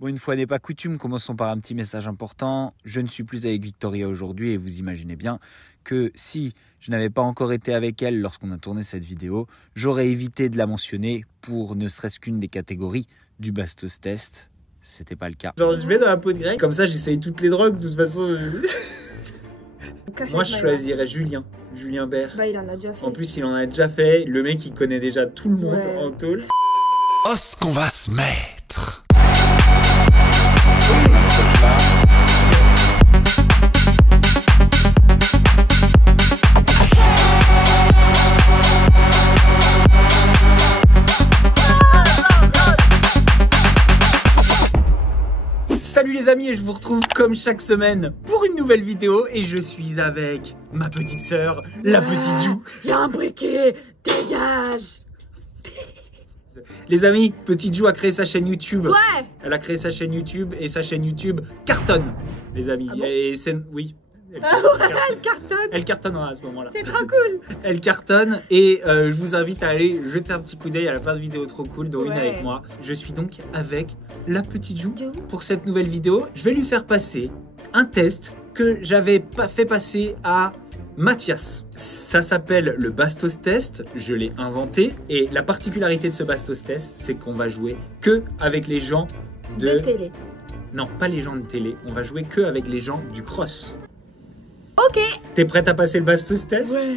Bon, une fois n'est pas coutume, commençons par un petit message important. Je ne suis plus avec Victoria aujourd'hui et vous imaginez bien que si je n'avais pas encore été avec elle lorsqu'on a tourné cette vidéo, j'aurais évité de la mentionner pour ne serait-ce qu'une des catégories du Bastos Test. C'était pas le cas. Genre, je vais dans la peau de grec, comme ça j'essaye toutes les drogues, de toute façon. Moi, je choisirais Julien Bert. Bah, il en a déjà fait. En plus, il en a déjà fait. Le mec, il connaît déjà tout le monde en tôle. Oh, ce qu'on va se mettre! Salut les amis, et je vous retrouve comme chaque semaine pour une nouvelle vidéo. Et je suis avec ma petite sœur, la petite Jou. Y'a un briquet, dégage! Les amis, petite Jou a créé sa chaîne YouTube. Ouais! Elle a créé sa chaîne YouTube et sa chaîne YouTube cartonne, les amis. Ah bon? Et c'est... Oui. Elle cartonne! Elle cartonnera à ce moment-là. C'est trop cool! Elle cartonne et je vous invite à aller jeter un petit coup d'œil. Elle a plein de vidéos trop cool, dont une avec moi. Je suis donc avec la petite Jou pour cette nouvelle vidéo. Je vais lui faire passer un test que j'avais fait passer à Mathias. Ça s'appelle le Bastos Test, je l'ai inventé. Et la particularité de ce Bastos Test, c'est qu'on va jouer que avec les gens de télé. Non, pas les gens de télé. On va jouer que avec les gens du cross. Ok. T'es prête à passer le Bastos Test? Ouais.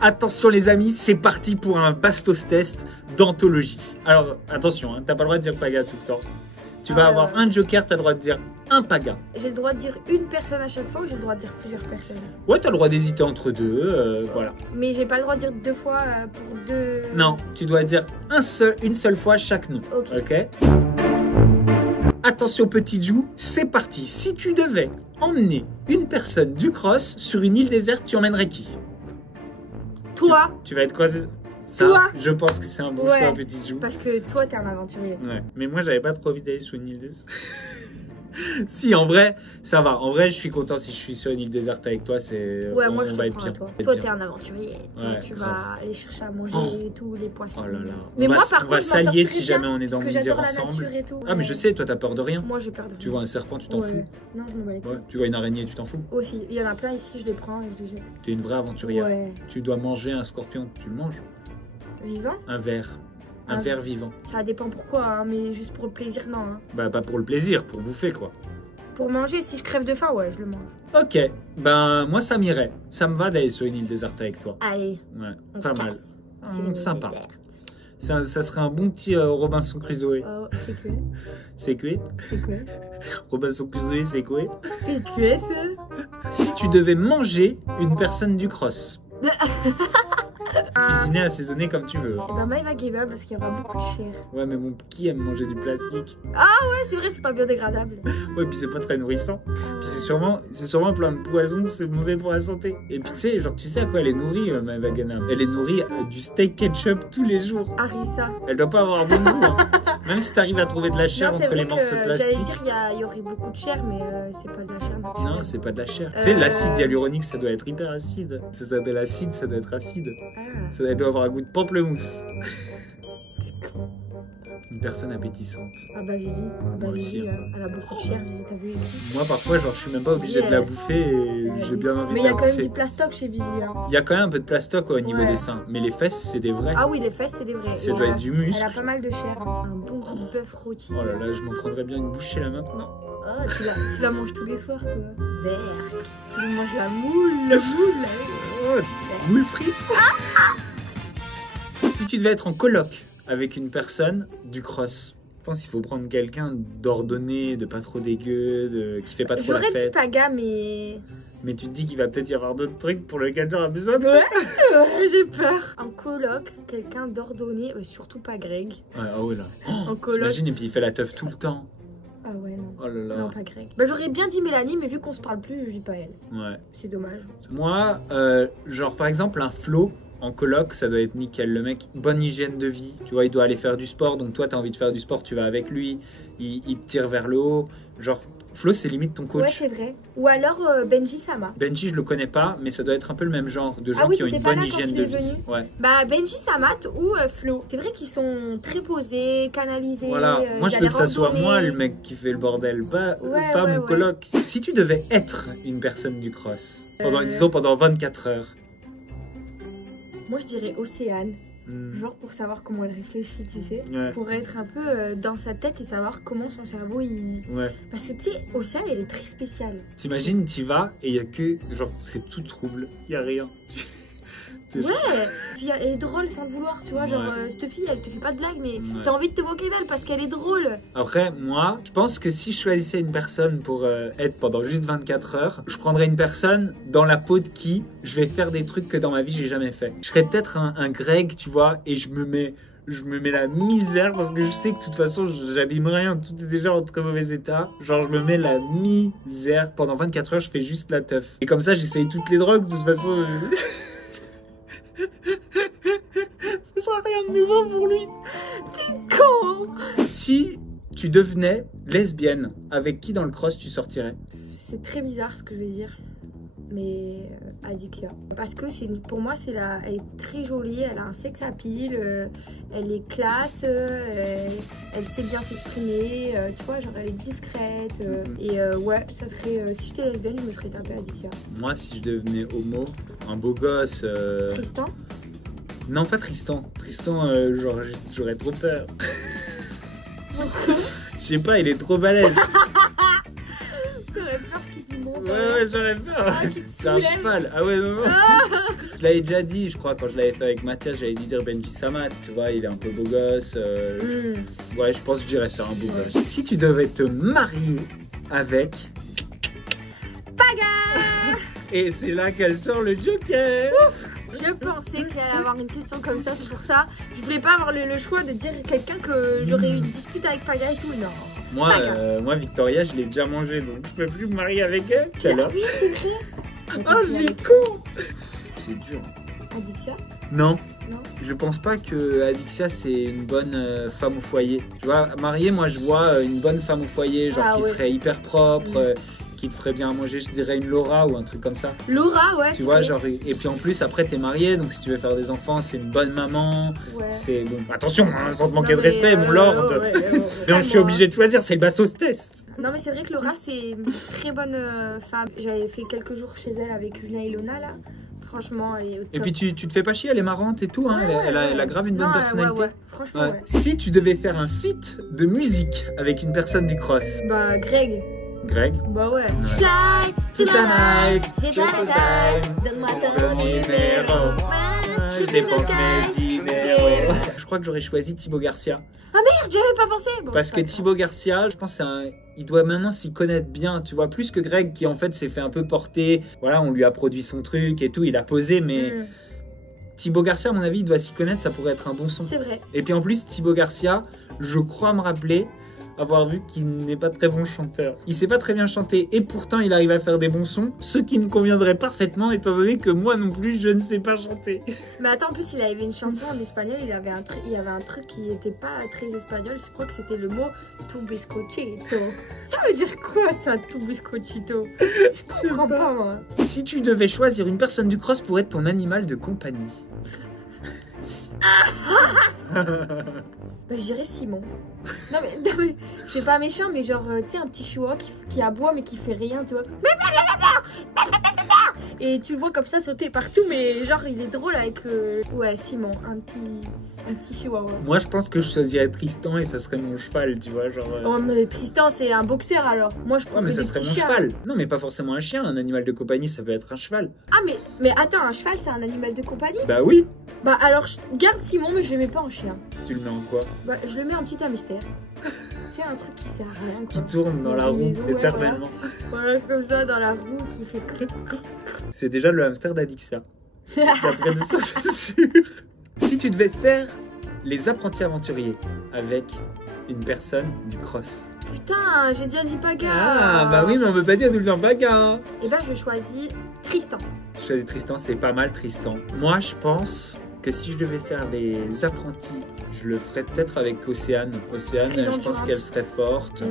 Attention les amis, c'est parti pour un Bastos Test d'anthologie. Alors attention, hein, t'as pas le droit de dire paga tout le temps. Tu vas avoir un joker, t'as le droit de dire un paga. J'ai le droit de dire une personne à chaque fois ou j'ai le droit de dire plusieurs personnes? Ouais, t'as le droit d'hésiter entre deux, voilà. Mais j'ai pas le droit de dire deux fois pour deux... Non, tu dois dire une seule fois chaque nom. Ok. Attention petit Jou, c'est parti. Si tu devais emmener une personne du cross sur une île déserte, tu emmènerais qui? Toi. Tu vas être quoi? Toi. Je pense que c'est un bon choix, petit Jou. Parce que toi, t'es un aventurier. Ouais, mais moi, j'avais pas trop envie d'aller sur une île déserte. Si, en vrai, ça va. En vrai, je suis content si je suis sur une île déserte avec toi. Ouais, moi, je te prends à toi. Toi, t'es un aventurier. Ouais, tu vas aller chercher à manger tous les poissons. Oh là là. Mais moi, par contre, on va s'allier si jamais on est dans le désert ensemble. Ah, mais je sais, toi, t'as peur de rien. Moi, j'ai peur de rien. Tu vois un serpent, tu t'en fous? Non, je m'en bats les couilles. Tu vois une araignée, tu t'en fous? Aussi, il y en a plein ici, je les prends et je les jette. T'es une vraie aventurière. Ouais. Tu dois manger un scorpion, tu le manges? Vivant? Un ver. Un ver vivant. Ça dépend pourquoi, hein, mais juste pour le plaisir, non. Hein. Bah, pas pour le plaisir, pour bouffer, quoi. Pour manger, si je crève de faim, ouais, je le mange. Ok, ben moi ça m'irait. Ça me va d'aller sur une île déserte avec toi. Allez, ouais, on pas se mal. casse. Sympa. Ça serait un bon petit Robinson Crusoe. Oh, c'est quoi? C'est quoi? C'est quoi? Robinson Crusoe, c'est quoi? C'est quoi ça? Si tu devais manger une personne du cross. Cuisiner, assaisonner comme tu veux. Et ben moi il va gagner parce qu'il y aura beaucoup de chair. Ouais, mais bon, qui aime manger du plastique? Ah ouais, c'est vrai, c'est pas biodégradable. Ouais, puis c'est pas très nourrissant. Puis c'est sûrement plein de poisons, c'est mauvais pour la santé. Et puis tu sais, genre tu sais à quoi elle est nourrie, ma vagana? Elle est nourrie du steak ketchup tous les jours. Harissa. Elle doit pas avoir bon goût. Hein. Même si t'arrives à trouver de la chair entre les morceaux de plastique. J'allais dire il y aurait beaucoup de chair, mais c'est pas de la chair. Non, c'est pas de la chair. Tu sais, l'acide hyaluronique, ça doit être hyper acide. Ça s'appelle acide, ça doit être acide. Ça doit avoir un goût de pamplemousse. Une personne appétissante. Ah bah Vivi, aussi, elle a beaucoup de chair, t'as vu? Moi parfois genre je suis même pas obligé de la bouffer et j'ai bien envie de la bouffer. Mais il y a quand même du plastoc chez Vivi. Hein. Il y a quand même un peu de plastoc au niveau des seins, mais les fesses c'est des vrais. Ah oui, les fesses c'est des vrais. Ça doit être du muscle. Elle a pas mal de chair, un bon goût de bœuf rôti. Oh là là, je m'en prendrais bien une bouchée là maintenant. Ah, tu la manges tous les soirs toi. Berk. Tu lui manges la moule. La moule. Oh, moule frites. Si tu devais être en coloc avec une personne du cross, je pense qu'il faut prendre quelqu'un d'ordonné, de pas trop dégueu, qui fait pas trop la fête. J'aurais dit Paga, mais... Mais tu te dis qu'il va peut-être y avoir d'autres trucs pour lesquels tu auras besoin de... Ouais, j'ai peur. En coloc, quelqu'un d'ordonné, mais surtout pas Greg. Ouais, oh là. Oh, en coloc. T'imagines, et puis il fait la teuf tout le temps. Ah ouais, non. Oh là là. Non, pas Greg. Bah j'aurais bien dit Mélanie, mais vu qu'on se parle plus, je dis pas elle. Ouais. C'est dommage. Moi, genre par exemple un Flo, en coloc, ça doit être nickel. Le mec, bonne hygiène de vie. Tu vois, il doit aller faire du sport. Donc toi, tu as envie de faire du sport, tu vas avec lui. Il te tire vers le haut. Genre, Flo, c'est limite ton coach. Ouais, c'est vrai. Ou alors Benji Sama. Benji, je le connais pas, mais ça doit être un peu le même genre de gens Ah oui, qui ont une t'étais pas bonne là quand hygiène il de est vie. venu. Ouais. Bah Benji Samat ou Flo. C'est vrai qu'ils sont très posés, canalisés. Voilà, moi je veux que ça soit moi le mec qui fait le bordel, pas mon coloc. Si tu devais être une personne du cross, disons pendant 24 heures. Moi je dirais Océane. Genre pour savoir comment elle réfléchit, tu sais. Ouais. Pour être un peu dans sa tête et savoir comment son cerveau il... Ouais. Parce que tu sais, Océane elle est très spéciale. T'imagines, t'y vas et il y a que, genre c'est tout trouble, il y a rien. Ouais, puis elle est drôle sans le vouloir, tu vois, genre cette fille elle te fait pas de blague mais t'as envie de te moquer d'elle parce qu'elle est drôle. Après moi, je pense que si je choisissais une personne pour être pendant juste 24 heures, je prendrais une personne dans la peau de qui je vais faire des trucs que dans ma vie j'ai jamais fait. Je serais peut-être un Greg, tu vois, et je me mets la misère parce que je sais que de toute façon j'abîme rien, tout est déjà en très mauvais état. Genre je me mets la misère pendant 24 heures, je fais juste la teuf. Et comme ça j'essaye toutes les drogues, de toute façon... Ce sera rien de nouveau pour lui. T'es con. Si tu devenais lesbienne, avec qui dans le cross tu sortirais? C'est très bizarre ce que je vais dire, mais Adixia. Parce que pour moi elle est très jolie, elle a un sex appeal, elle est classe, elle sait bien s'exprimer, tu vois, genre elle est discrète. Et ouais, ça serait, si j'étais lesbienne, je me serais tapée Adixia. Moi, si je devenais homo, un beau gosse... Tristan? Non, pas Tristan. Tristan, genre, j'aurais trop peur. Je sais pas, il est trop balèze. T'aurais peur qu'il te monte. Ouais, j'aurais peur. C'est un cheval. Ah ouais, non. Je l'avais déjà dit, je crois, quand je l'avais fait avec Mathias, j'avais dû dire Benji Samat. Tu vois, il est un peu beau gosse. Ouais, je pense que je dirais ça, un beau gosse. Si tu devais te marier avec... Paga. Et c'est là qu'elle sort le Joker. Je pensais qu'il allait avoir une question comme ça, c'est pour ça. Je voulais pas avoir le choix de dire quelqu'un que j'aurais eu une dispute avec Paga et tout, non. Moi, Victoria, je l'ai déjà mangée, donc je peux plus me marier avec elle. Oui, c'est vrai. Oh, je suis con. C'est dur. Adixia? Non. Je pense pas que Adixia c'est une bonne femme au foyer. Tu vois, mariée, moi je vois une bonne femme au foyer, genre qui serait hyper propre. Qui te ferait bien à manger, je dirais une Laura ou un truc comme ça. Laura, ouais. Tu vois, genre, et puis en plus, après, t'es mariée, donc si tu veux faire des enfants, c'est une bonne maman. Ouais. C'est bon. Attention, hein, sans te manquer de respect, mon lord. Donc, je suis obligée de choisir, c'est le Bastos test. Non, mais c'est vrai que Laura, c'est une très bonne femme. J'avais fait quelques jours chez elle avec Julien et Ilona, là. Franchement, elle est au top. Et puis, tu te fais pas chier, elle est marrante et tout, hein. Elle a grave une bonne personnalité. Ouais. Franchement, ouais. Si tu devais faire un feat de musique avec une personne du cross. Bah, Greg. Bah ouais. Slide to the night, j'ai pas le time, donne-moi ton numéro. Je dépense mes diners. Je crois que j'aurais choisi Thibaut Garcia. Ah merde, j'avais pas pensé. Parce que Thibaut Garcia, je pense il doit maintenant s'y connaître bien, tu vois, plus que Greg qui en fait s'est fait un peu porter. Voilà, on lui a produit son truc et tout, il a posé, mais Thibaut Garcia, à mon avis, il doit s'y connaître, ça pourrait être un bon son. C'est vrai. Et puis en plus, Thibaut Garcia, je crois me rappeler avoir vu qu'il n'est pas très bon chanteur. Il sait pas très bien chanter et pourtant il arrive à faire des bons sons, ce qui me conviendrait parfaitement étant donné que moi non plus je ne sais pas chanter. Mais attends, en plus il avait une chanson en espagnol, il y avait un truc qui n'était pas très espagnol, je crois que c'était le mot tu bizcochito. Ça veut dire quoi ça, tu bizcochito? Je comprends pas moi. Si tu devais choisir une personne du cross pour être ton animal de compagnie. Bah, je dirais Simon. Non mais c'est pas méchant, mais genre tu sais un petit chihuahua qui aboie mais qui fait rien, tu vois. Et tu le vois comme ça sauter partout, mais genre il est drôle avec ouais, Simon, un petit chihuahua. Moi je pense que je choisirais Tristan et ça serait mon cheval, tu vois, genre. Oh mais Tristan c'est un boxeur alors. Moi je prends mais ça serait mon cheval. Non mais pas forcément un chien, un animal de compagnie ça peut être un cheval. Ah mais attends, un cheval c'est un animal de compagnie? Bah oui. Bah alors je garde Simon mais je le mets pas en chien. Tu le mets en quoi? Bah je le mets en petit hamster. Tu sais, un truc qui sert à rien quoi. Qui tourne dans la roue éternellement. Voilà, comme ça dans la roue qui fait cric. C'est déjà le hamster d'Adixia. D'après de ça, c'est sûr. Si tu devais faire les apprentis aventuriers avec une personne du cross, Putain, j'ai déjà dit Paga. Ah, bah oui, mais on veut pas dire tout le temps Paga. Et ben, je choisis Tristan. Je choisis Tristan, c'est pas mal Tristan. Moi, je pense que si je devais faire les apprentis, je le ferais peut-être avec Océane. Océane, je pense qu'elle serait forte.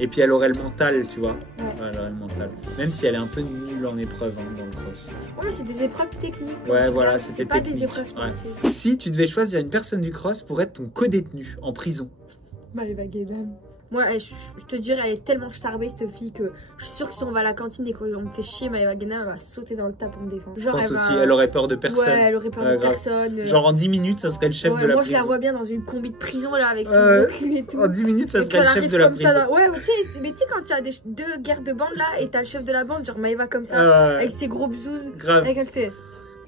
Et puis elle aurait le mental, tu vois. Ouais. Elle aurait le mental. Même si elle est un peu nulle en épreuve dans le cross. Ouais, mais c'est des épreuves techniques. Ouais, voilà, c'était pas technique. Des épreuves sportives. Ouais. Si tu devais choisir une personne du cross pour être ton co-détenu en prison. Maëva Guédam. Moi, je te dirais, elle est tellement starbée cette fille que je suis sûre que si on va à la cantine et qu'on me fait chier, Maëva Guédam, elle va sauter dans le tas pour me défendre. Genre, je pense aussi, elle aurait peur de personne. Ouais, elle aurait peur de personne. Genre en 10 minutes, ça serait le chef de la prison. Moi, je la vois bien dans une combi de prison là, avec son gros cul et tout. En 10 minutes, ça serait le chef de la prison. Ouais, mais tu sais, quand il y a deux guerres de bande là, et t'as le chef de la bande, genre Maëva comme ça, avec ses gros bzouz. Grave. Avec elle fait.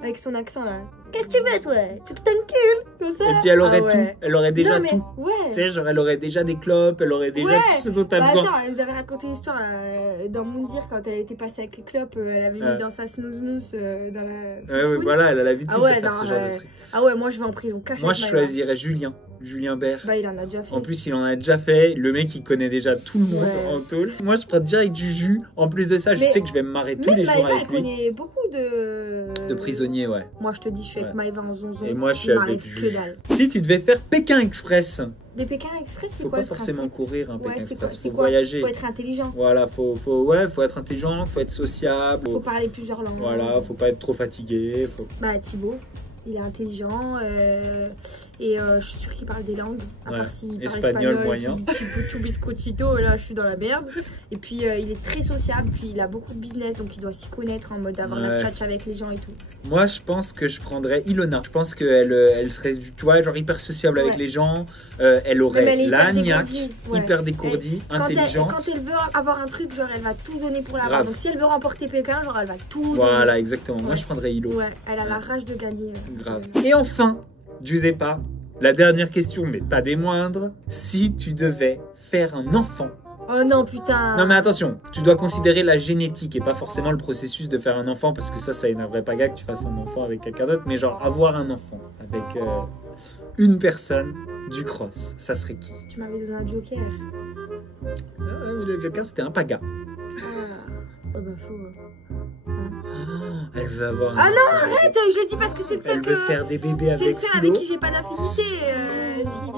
Avec son accent là. Qu'est-ce que tu veux, toi? Tu t'encules comme ça. Et puis elle aurait tout. Elle aurait déjà tout. Ouais. Tu sais, genre elle aurait déjà des clopes, elle aurait déjà tout ce dont t'as besoin. Attends, elle nous avait raconté l'histoire là, dans Moundir quand elle était passée avec les clopes. Elle avait mis dans sa snooze dans la. Ouais, voilà, elle a l'habitude de faire ce genre de truc. Ah ouais, moi je vais en prison. Moi je choisirais Julien Bert. Bah il en a déjà fait. En plus il en a déjà fait. Le mec il connaît déjà tout le monde en tôle. Moi je prends direct Juju. En plus de ça, je sais que je vais me marrer tous les jours avec lui. Elle connaît beaucoup de prisonniers, ouais. Moi je te dis, je suis avec Maëva en zonzon. Et moi je suis avec Juju. Si tu devais faire Pékin Express. Mais Pékin Express, c'est faut quoi pas forcément courir un Pékin Express, faut quoi voyager. Faut être intelligent. Voilà, faut être intelligent, faut être sociable. Faut parler plusieurs langues. Voilà, faut pas être trop fatigué. Bah Thibaut, il est intelligent et je suis sûre qu'il parle des langues. À part s'il parle espagnol moyen. Chubiscochito, là je suis dans la merde. Et puis il est très sociable, puis il a beaucoup de business, donc il doit s'y connaître en mode avoir la tchatch avec les gens et tout. Moi je pense que je prendrais Ilona. Je pense qu'elle serait, tu vois, genre hyper sociable avec les gens. Elle aurait la niaque, hyper décourdie, intelligente. Quand elle veut avoir un truc, genre elle va tout donner pour l'avoir. Donc si elle veut remporter Pékin, genre elle va tout donner. Voilà, exactement. Moi je prendrais Ilo. Ouais, elle a la rage de gagner. Grave. Et enfin, Giuseppa, la dernière question, mais pas des moindres. Si tu devais faire un enfant. Oh non, putain. Non mais attention, tu dois considérer la génétique et pas forcément le processus de faire un enfant, parce que ça énerverait pas gars que tu fasses un enfant avec quelqu'un d'autre, mais genre avoir un enfant avec une personne du cross, ça serait qui? Tu m'avais donné un joker. Le joker c'était un Paga. Oh bah faux. Elle veut avoir un non, arrête, je le dis parce que c'est celle que... Elle veut faire des bébés avec Flo. C'est le seul avec qui j'ai pas d'affinité.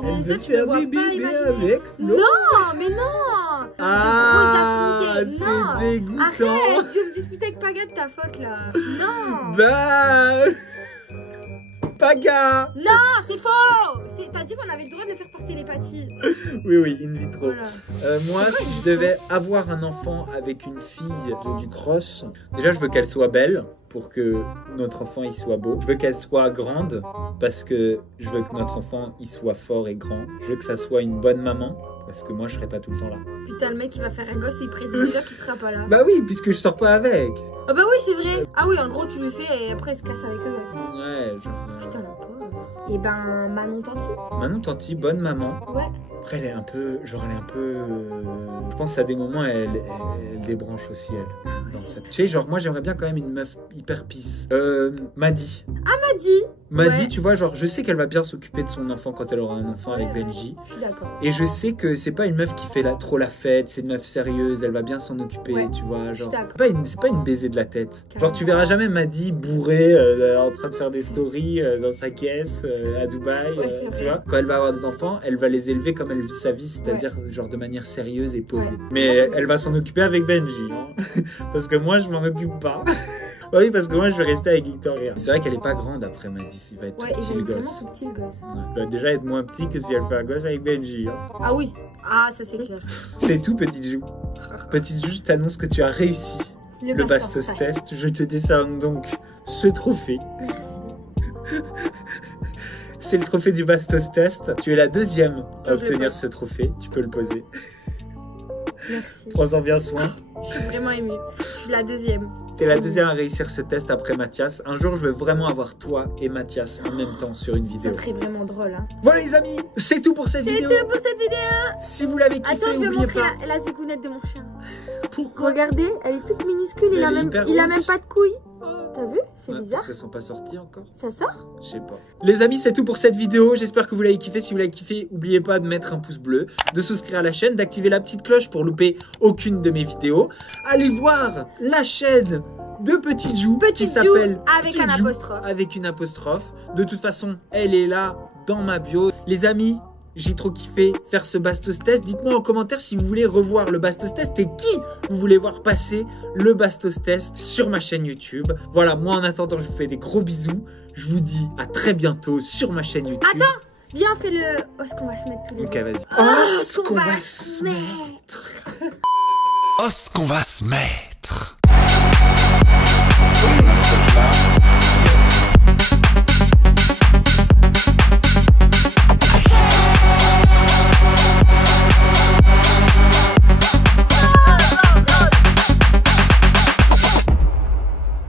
Elle veut faire des bébés avec Flo. Non, mais non. C'est dégoûtant. Arrête, je vais me disputer avec Paga de ta faute là. Non. Bah... Paga. Non, c'est faux. T'as dit qu'on avait le droit de le faire par télépathie. Oui, in vitro. Voilà. Moi, si je devais avoir un enfant avec une fille du cross, déjà je veux qu'elle soit belle pour que notre enfant il soit beau. Je veux qu'elle soit grande parce que je veux que notre enfant il soit fort et grand. Je veux que ça soit une bonne maman parce que moi je serai pas tout le temps là. Putain, le mec il va faire un gosse et il prédit déjà qu'il sera pas là. Bah oui, puisque je sors pas avec. Ah bah oui, c'est vrai. Ah oui, en gros tu le fais et après il se casse avec le gosse. Ouais, genre... Putain, la pauvre. Et ben Manon Tanti. Manon Tanti, bonne maman. Ouais. Après elle est un peu, je pense à des moments elle débranche aussi elle. Dans cette... Tu sais, genre moi j'aimerais bien quand même une meuf hyper pisse. Maddy. Ah Maddy. Maddy, tu vois, genre je sais qu'elle va bien s'occuper de son enfant quand elle aura un enfant avec Benji. Je suis d'accord. Et je sais que c'est pas une meuf qui fait trop la fête, c'est une meuf sérieuse, elle va bien s'en occuper, tu vois. Genre, c'est pas une baisée de la tête. Carrément. Genre tu verras jamais Maddy bourrée en train de faire des stories dans sa caisse à Dubaï, tu vois. Quand elle va avoir des enfants, elle va les élever comme elle vit sa vie, c'est-à-dire genre de manière sérieuse et posée. Mais elle va s'en occuper avec Benji, hein. Parce que moi je m'en occupe pas. Oui, parce que moi je vais rester avec Victoria. C'est vrai qu'elle est pas grande après Maddy, il va être tout petit le gosse. Tout petit le gosse. Il va déjà être moins petit que si elle fait un gosse avec Benji. Hein. Ah oui, ça c'est clair. C'est tout, Petite Jou. Petite Jou, je t'annonce que tu as réussi le Bastos Test. Je te décerne donc ce trophée. Merci. C'est le trophée du Bastos Test. Tu es la deuxième à obtenir ce trophée. Tu peux le poser. Merci. Prends-en bien soin. Je suis vraiment émue. Je suis la deuxième. T'es la deuxième à réussir ce test après Mathias. Un jour, je veux vraiment avoir toi et Mathias en même temps sur une vidéo. Ça serait vraiment drôle, hein. Voilà les amis, c'est tout pour cette vidéo. C'est tout pour cette vidéo. Si vous l'avez kiffé, je vais montrer la zigounette de mon chien. Pourquoi? Regardez, elle est toute minuscule, il a même pas de couilles. T'as vu? C'est Ouais, bizarre. parce qu'elles sont pas sorties encore. Ça sort? Je sais pas. Les amis, c'est tout pour cette vidéo. J'espère que vous l'avez kiffé. Si vous l'avez kiffé, n'oubliez pas de mettre un pouce bleu, de souscrire à la chaîne, d'activer la petite cloche pour louper aucune de mes vidéos. Allez voir la chaîne de Petite Jou qui s'appelle avec Petite un Jou, apostrophe. avec une apostrophe. De toute façon, elle est là dans ma bio. Les amis, j'ai trop kiffé faire ce Bastos Test. Dites-moi en commentaire si vous voulez revoir le Bastos Test et qui vous voulez voir passer le Bastos Test sur ma chaîne YouTube. Voilà, moi en attendant, je vous fais des gros bisous. Je vous dis à très bientôt sur ma chaîne YouTube. Attends, viens, on fait le... Oh, ce qu'on va se mettre tous les Ok, deux. vas-y. Oh, ce qu'on va se mettre. Oh, ce qu'on va se mettre.